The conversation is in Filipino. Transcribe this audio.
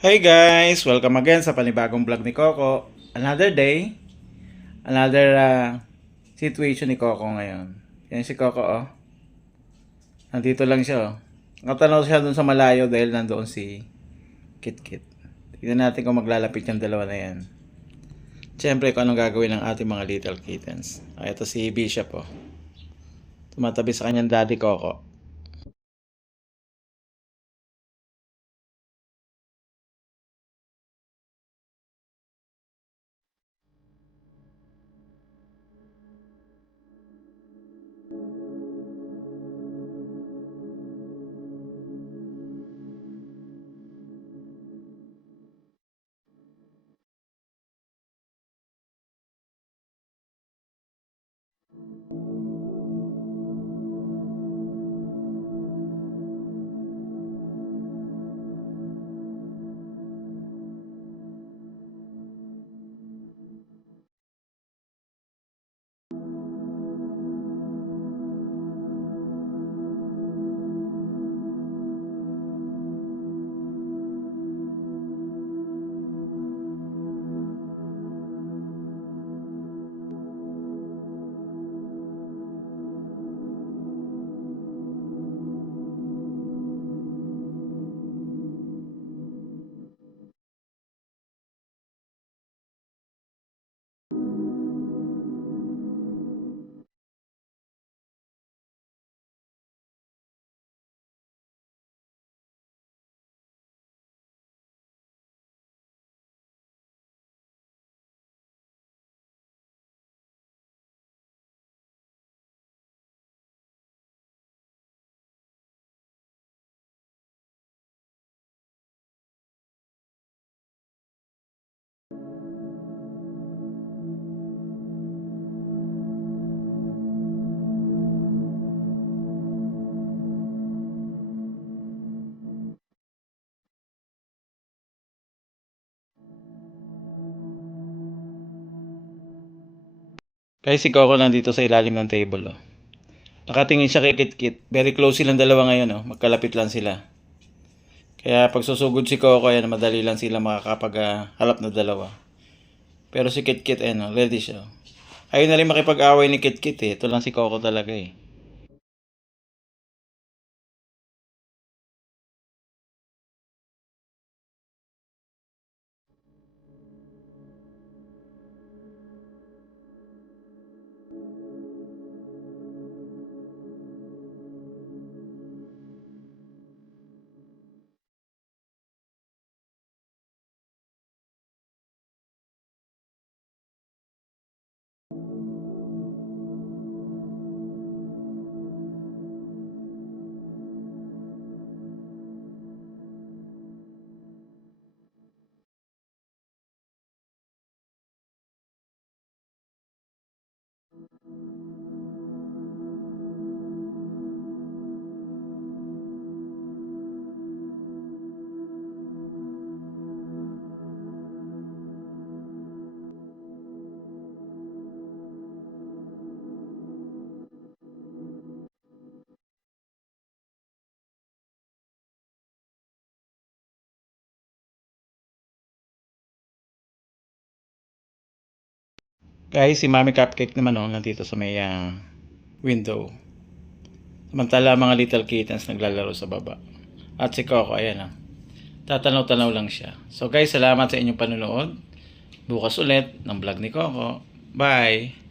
Hi guys! Welcome again sa panibagong vlog ni Coco. Another day, another situation ni Coco ngayon. Yan si Coco oh. Nandito lang siya oh. Nakatanaw siya dun sa malayo dahil nandoon si Kit Kit. Tignan natin kung maglalapit yung dalawa na yan. Siyempre kung anong gagawin ng ating mga little kittens. Ito si Bishop oh. Tumatabi sa kanyang daddy Coco. Guys, si Coco nandito sa ilalim ng table oh. Nakatingin siya kay Kit Kit. Very close silang dalawa ngayon oh. Magkalapit lang sila. Kaya pag susugod si Coco, ayan, madali lang sila makakapag-halap na dalawa. Pero si Kit Kit, no, ready siya. Ayaw na rin makipag-away ni Kit Kit eh. Ito lang si Coco talaga eh. Guys, si Mami Cupcake naman oh, nandito sa may window. Samantala mga little kittens naglalaro sa baba. At si Coco, ayan ah. Tatanaw-tanaw lang siya. So guys, salamat sa inyong panunood. Bukas ulit ng vlog ni Coco. Bye!